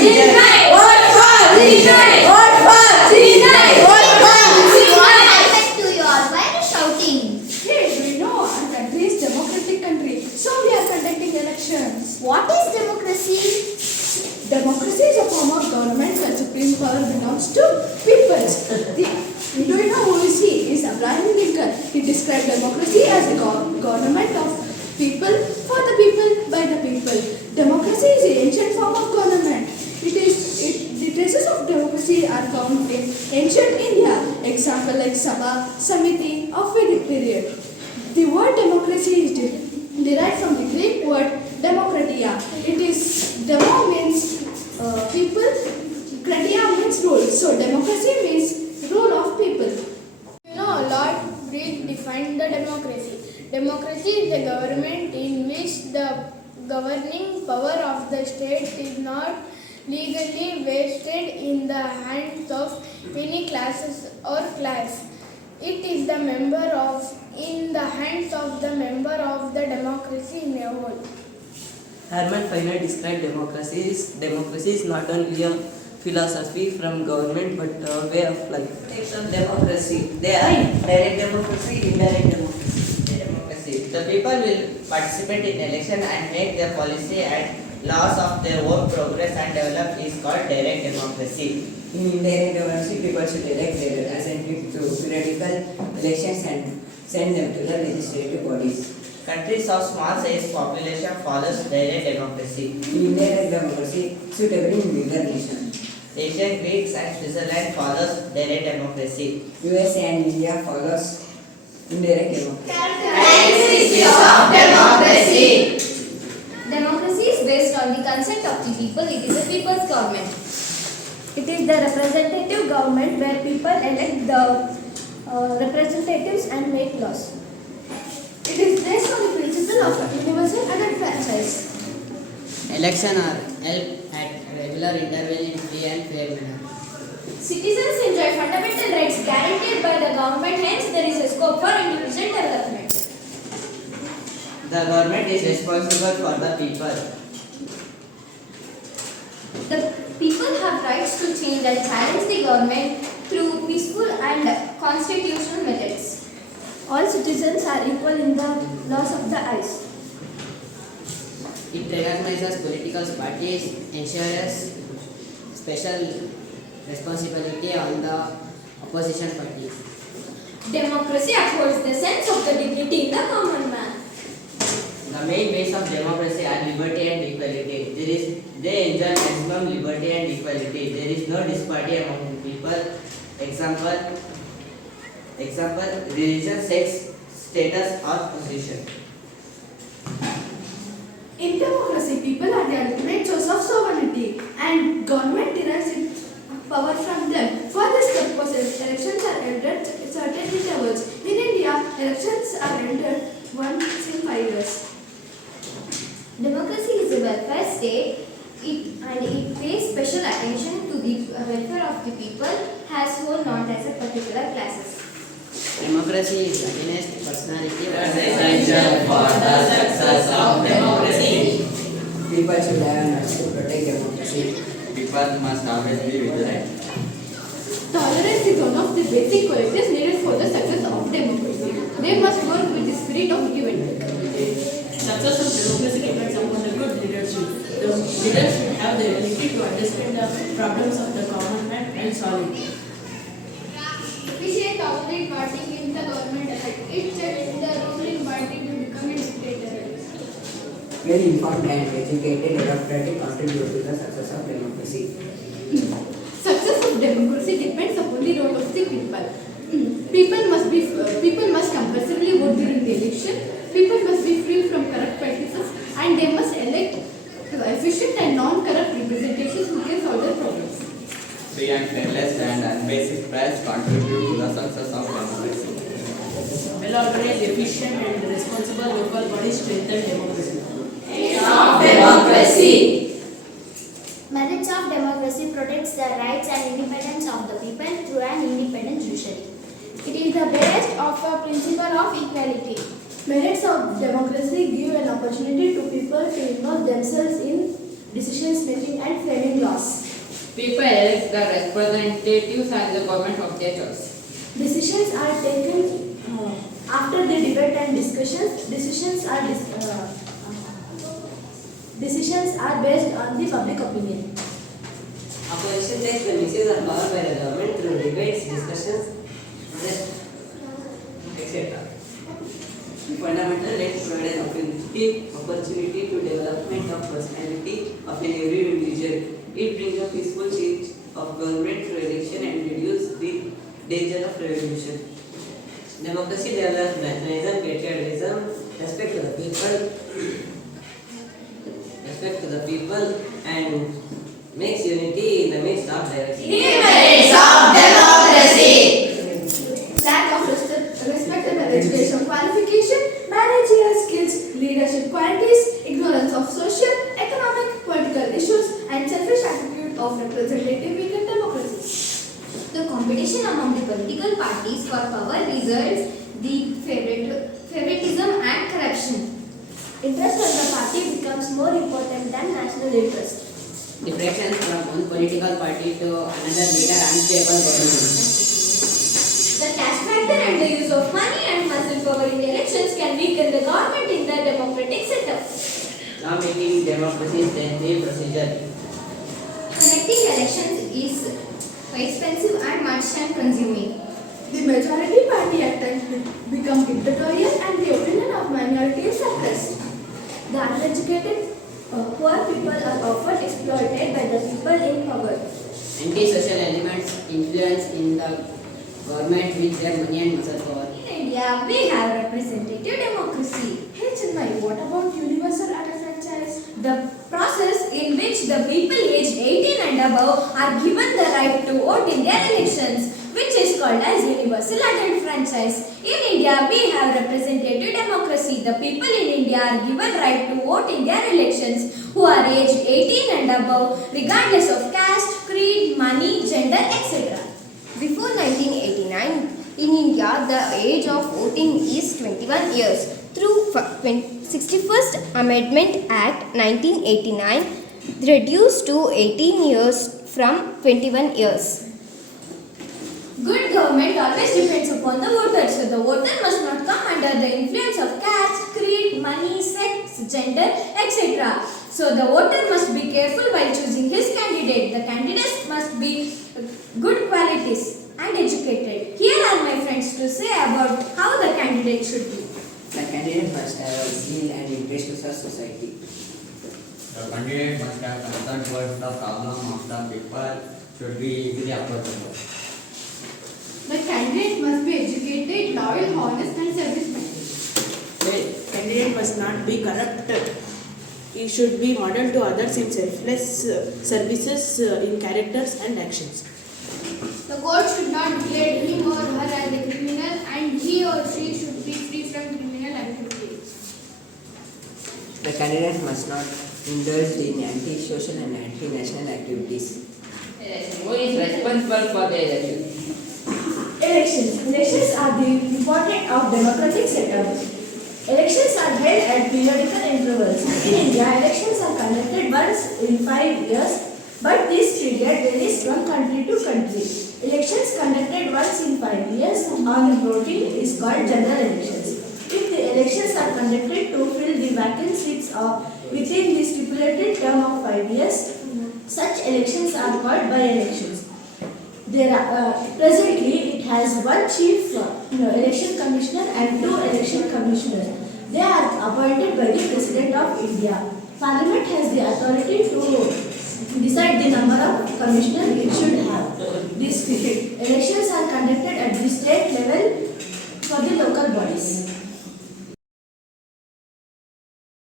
Deny. Vote for. Deny. Vote for. Deny. Vote for. What happened to you all? Why are you shouting? Hey, we know our country is democratic country, so we are conducting elections. What is democracy? Democracy is a form of government where supreme power belongs to people. Do you know who is he? Is Abraham Lincoln. He described democracy as a government of people, for the people, by the people. Democracy is an ancient form of government. The traces of democracy are found in ancient India. Example like Sabha, Samiti of Vedic period. The word democracy is derived from the Greek word demokratia. It is demo means people, kratia means rule. So democracy means rule of people. You know, Lord Breed defined the democracy. Democracy is the government in which the governing power of the state is not legally vested in the hands of any classes or class. It is the in the hands of the member of the democracy in a whole. Herman Feiner described democracy is not only a philosophy from government but a way of life. Types of democracy. They are direct democracy, indirect democracy. The people will participate in election and make their policy and laws of their own progress and develop is called direct democracy. In indirect democracy, people should elect their representatives to periodical elections and send them to the legislative bodies. Countries of small size population follows direct democracy. In indirect democracy, suit every bigger nation. Ancient Greeks and Switzerland follows direct democracy. USA and India follows indirect democracy. Characteristics of democracy. Democracy is based on the consent of the people. It is a people's government. It is the representative government where people elect the representatives and make laws. It is based on the principle of universal adult franchise. Election are held at regular interval in free and fair manner. Citizens enjoy fundamental rights guaranteed by the government, hence there is a scope for individual development. The government is responsible for the people. The people have rights to change and challenge the government through peaceful and constitutional methods. All citizens are equal in the laws of the eyes. It recognizes political parties, ensures special responsibility on the opposition parties. Democracy upholds the sense of the dignity in the common man. The main ways of democracy are liberty and equality. They enjoy maximum liberty and equality. There is no disparity among people. Example, religion, sex, status or position. In democracy, people are the ultimate source of sovereignty and government derives its power from them. For this purpose, elections are held at certain intervals. In India, elections are held once in 5 years. Democracy is a welfare state and it pays special attention to the welfare of the people as whole, not as a particular classes. Democracy is against personality. That's essential for the success of democracy. People should have an urge to protect democracy. People must always be vigilant. Tolerance is one of the basic qualities needed for the success of democracy. They must work with the spirit of give and take. Success of democracy depends upon the good leadership. The leaders should have the ability to understand the problems of the common man and solve it. Efficient opposite party gives the government effect. It sets the ruling party to become a dictator. Well informed and educated democratic contribute to the success of democracy. Success of democracy depends upon the role of the people. People must compulsorily vote during the election. People must be free from corrupt practices and they must elect efficient and non-corrupt representations who can solve their problems. Free and fairness and unbiased press contribute to the success of democracy. Well-organized, efficient and responsible local bodies strengthen democracy. Of democracy. Merits of democracy protects the rights and independence of the people through an independent judiciary. It is the based of a principle of equality. Merits of democracy give an opportunity to people to involve themselves in decisions making and framing laws. People elect the representatives and the government of their choice. Decisions are taken after the debate and discussions. Decisions are based on the public opinion. Opposition takes the misuse of power by the government through debates, discussions, etc. The fundamental rights provide an opportunity to development of personality of an every individual. It brings a peaceful change of government through election and reduce the danger of revolution. Democracy develops nationalism, patriotism, respect to the people, and makes unity in the midst of diversity. Image of democracy. Lack of respect and education qualification, managerial skills, leadership qualities, ignorance of social, economic, political issues, and selfish attitude of representative weaken democracy. The competition among the political parties for power results the favoritism and corruption. Interest of the party becomes more important than national interest. Defections from one political party to another leader unstable government. The cash factor and the use of money and muscle power in elections can weaken the government in the democratic setup. Now making democracy is lengthy procedure. Conducting elections is expensive and much time consuming. The majority party at times become dictatorial and the opinion of minority is suppressed. The uneducated poor people are often exploited by the people in power. Anti-social elements influence in the government with their money and muscle power. In India, we have representative democracy. Hey Chinmay, what about universal adult franchise? The process in which the people aged 18 and above are given the right to vote in their elections, which is called as universal adult franchise. In India, we have representative democracy. The people in India are given right to vote in their elections who are aged 18 and above, regardless of caste, creed, money, gender, etc. Before 1989, in India, the age of voting is 21 years. Through 61st Amendment Act 1989, reduced to 18 years from 21 years. Good government always depends upon the voter, so the voter must not come under the influence of caste, creed, money, sex, gender, etc. So the voter must be careful while choosing his candidate. The candidates must be good qualities and educated. Here are my friends to say about how the candidate should be. The candidate must have a zeal and interest to serve society. The candidate must have concern towards the problem of the people, should be easily approachable. The candidate must be educated, loyal, honest and service-minded. The candidate must not be corrupt. He should be model to others in selfless services in characters and actions. The court should not declare him or her as a criminal, and he or she should be free from criminal activities. The candidate must not indulge in anti-social and anti-national activities. Who is responsible for the election? Elections are the important of democratic setup. Elections are held at periodical intervals. In India, elections are conducted once in 5 years, but this period varies from country to country. Elections conducted once in 5 years on routine is called general elections. If the elections are conducted to fill the vacant seats within the stipulated term of 5 years, such elections are called by-elections. Presently, it has one chief election commissioner and 2 election commissioners. They are appointed by the President of India. Parliament has the authority to decide the number of commissioners it should have. These elections are